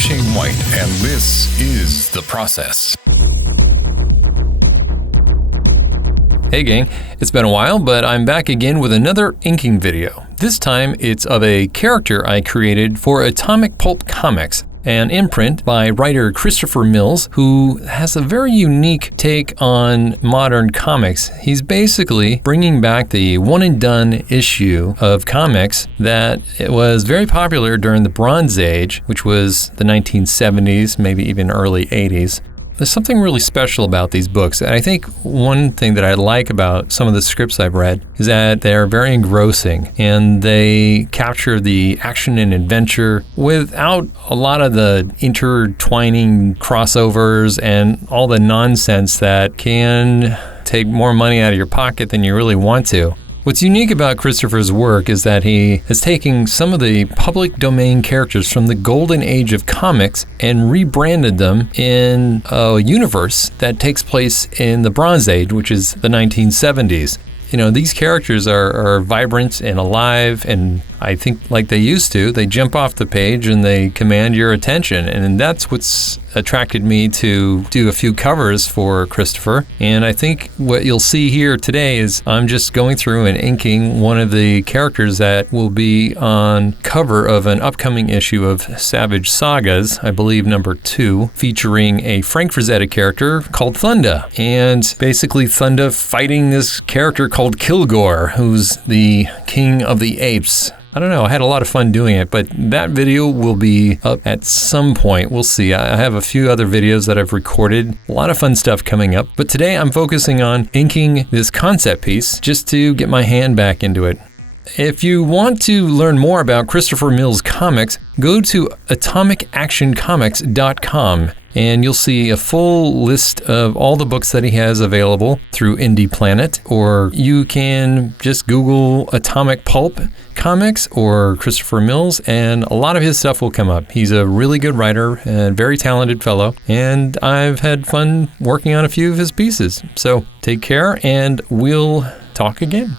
Shane White, and this is The Process. Hey gang, it's been a while, but I'm back again with another inking video. This time it's of a character I created for Atomic Pulp Comics, an imprint by writer Christopher Mills, who has a very unique take on modern comics. He's basically bringing back the one-and-done issue of comics that was very popular during the Bronze Age, which was the 1970s, maybe even early 80s. There's something really special about these books, and I think one thing that I like about some of the scripts I've read is that they're very engrossing, and they capture the action and adventure without a lot of the intertwining crossovers and all the nonsense that can take more money out of your pocket than you really want to. What's unique about Christopher's work is that he is taking some of the public domain characters from the golden age of comics and rebranded them in a universe that takes place in the Bronze Age, which is the 1970s. You know, these characters are vibrant and alive, and I think like they used to, they jump off the page and they command your attention. And that's what's attracted me to do a few covers for Christopher. And I think what you'll see here today is I'm just going through and inking one of the characters that will be on cover of an upcoming issue of Savage Sagas, I believe number 2, featuring a Frank Frazetta character called Thunda. And basically Thunda fighting this character called Kilgorr, who's the king of the apes. I don't know, I had a lot of fun doing it, but that video will be up at some point. We'll see. I have a few other videos that I've recorded. A lot of fun stuff coming up. But today I'm focusing on inking this concept piece just to get my hand back into it. If you want to learn more about Christopher Mills comics, go to atomicactioncomics.com and you'll see a full list of all the books that he has available through Indie Planet, or you can just Google Atomic Pulp Comics or Christopher Mills and a lot of his stuff will come up. He's a really good writer and very talented fellow, and I've had fun working on a few of his pieces. So take care and we'll talk again.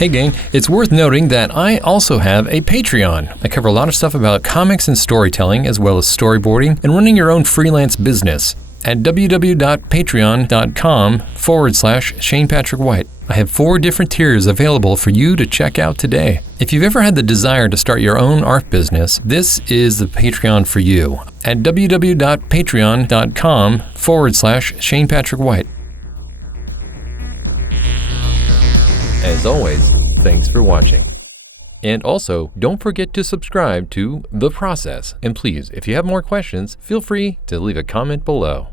Hey gang, it's worth noting that I also have a Patreon. I cover a lot of stuff about comics and storytelling, as well as storyboarding and running your own freelance business at www.patreon.com/Shane Patrick White. I have 4 different tiers available for you to check out today. If you've ever had the desire to start your own art business, this is the Patreon for you at www.patreon.com/Shane Patrick White. As always, thanks for watching. And also, don't forget to subscribe to The Process. And please, if you have more questions, feel free to leave a comment below.